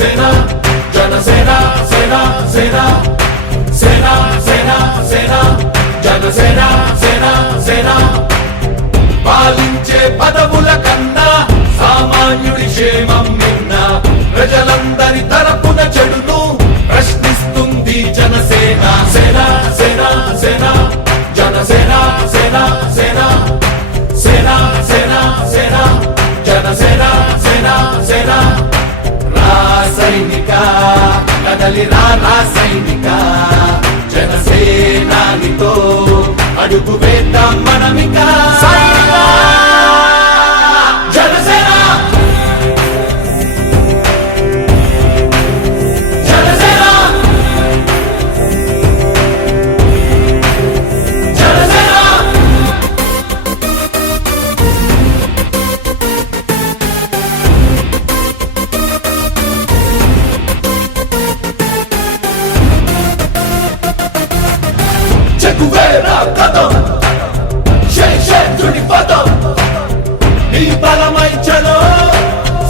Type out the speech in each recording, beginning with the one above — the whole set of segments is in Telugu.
సేన జనసేన సేన సేన సేన సేన సేన జనసేన సేన సేన పాలించే పదవుల కన్నా సామాన్యుడి క్షేమం నిన్న ప్రజలందరి తరపున చెడును ప్రశ్నిస్తుంది జనసేన సేన సేన సేన జనసేన సేన సేన సేన సేన సేన జనసేన సేన సేన రాసైనిక కదలి రాసైనిక జనసేనానితో అడుగు వేద్దాం మనమిక జనసేన జనసేన జనసేన చెక్కువేరా కథం శేషుడి పదం నీ బలమై చలో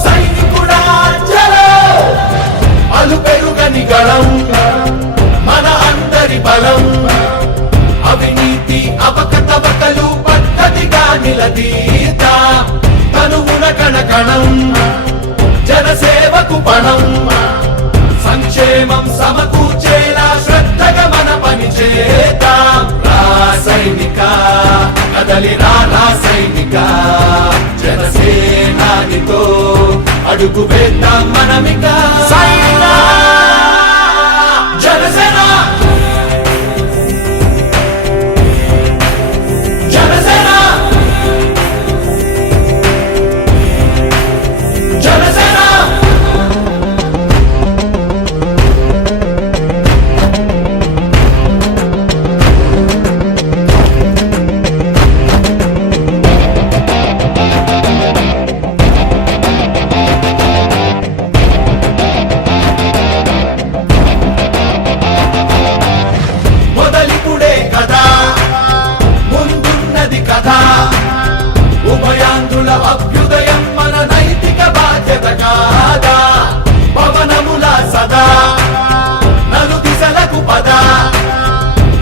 సైనికుడా చలో అలు పెరుగని గళం మన అందరి బలం అవినీతి అవకతవకలు పద్ధతిగా నిలదీత తనువున కణకణం జనసేవకు పణం సంక్షేమం సమకూర్చేలా శ్రద్ధగా మన పని చేద్దాం రాసైనిక కదలి రాసైనిక జనసేనానితో అడుగు వేద్దాం మనమిక జనసేన జనసేన జనసేన ఉభయాంధ్రుల అభ్యుదయం మన నైతిక బాధ్యత కాదా పవనముల సదా నలు దిశలకు పద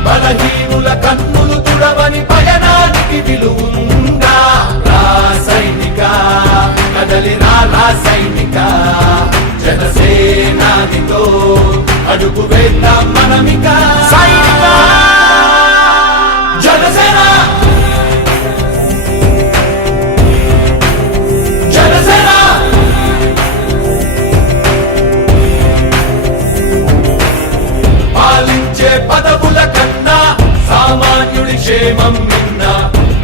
బలహీనుల కన్నులు తుడవని పయనానికి విలువుందా రాసైనిక కదలి రాసైనిక జనసేనానితో అడుగు వేద్దాం మనమిక జనసేన పదవుల కన్నా సామాన్యుడి క్షేమం నిన్న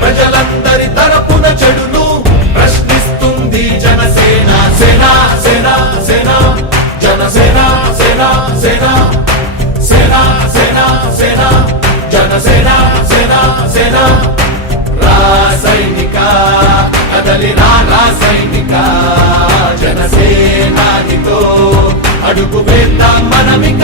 ప్రజలందరి తరపున చెడును ప్రశ్నిస్తుంది జనసేన సేన సేన సేన జనసేన సేన సేన సేన సేన సేన జనసేన సేన సేన రాసైనిక కదలి రాసైనిక జనసేనానితో అడుగు వేద్దాం మనమిక